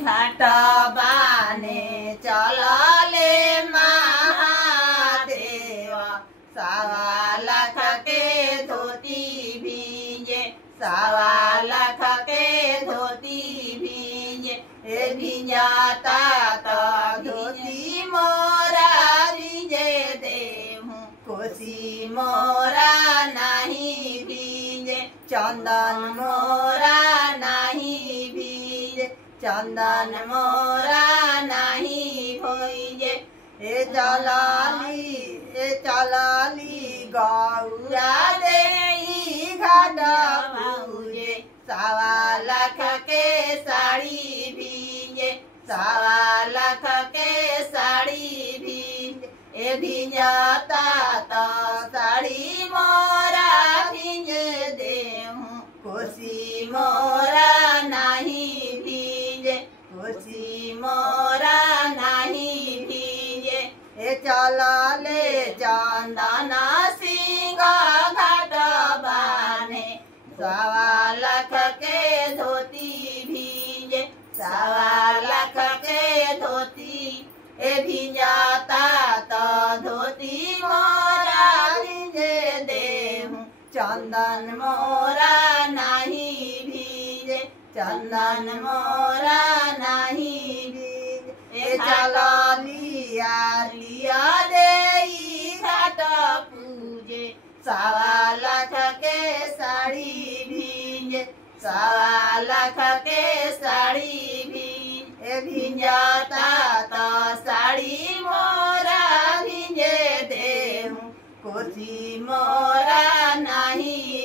घाट बाने चलले महादेव। 1.25 लाख के धोती भीजे, 1.25 लाख के धोती भीजे। भिंजाता तो धोती मोरा भीजे देहूँ, कोसी मोरा नहीं भीजे। चंदन मोरा नहीं भीजे, चंदन मोरा नहीं भीजे। चलाली गौरा देई घाट पूजे। 1.25 लाख के साड़ी भीजे, 1.25 लाख के साड़ी भीजे। भिंजाता तो साड़ी मोरा भीजे देहूँ, कोसी मोरा नहीं भीजे, कोसी मोरा नहीं भीजे। चलले चंदन सिंह घाट बाने, 1.25 लाख के धोती भीजे, 1.25 लाख के धोती। भिंजाता तो धोती मोरा भीजे देहूँ, चंदन मोरा नहीं भीजे, चंदन मोरा नहीं भीजे। चलिया लिया देई घाट पूजे। 1.25 लाख के साड़ी भीजे, 1.25 लाख के साड़ी भीजे। भिंजाता तो साड़ी मोरा भीजे देहूँ, कोसी मोरा नहीं